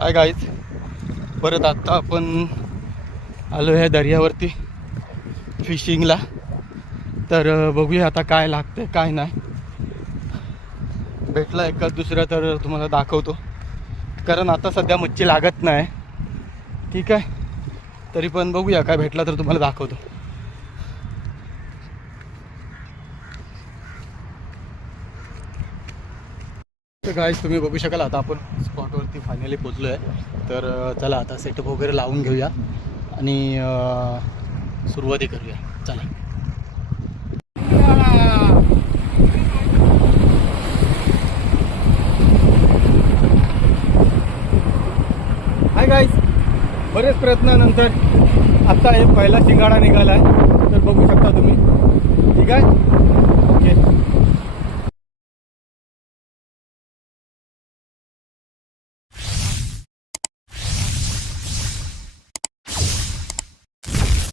Hi guys, परत आत्ता आपण आलो ह्या दर्यावरती फिशिंगला. तर बघूया आता काय लागतं काय नाही. भेटला एखाद दुसरा तर तुम्हाला दाखवतो, कारण आता सध्या मच्छी लागत नाही. ठीक आहे, तरी पण बघूया काय भेटला तर तुम्हाला दाखवतो. तर गाईज तुम्ही बघू शकाल आता आपण स्पॉटवरती फायनली पोचलो आहे. तर चला आता सेटअप वगैरे लावून घेऊया आणि सुरुवाती करूया. चला. हाय गाईज, बरेच प्रयत्नानंतर आत्ता एक पहिला शिंगाडा निघाला आहे. तर बघू शकता तुम्ही. ठीक आहे,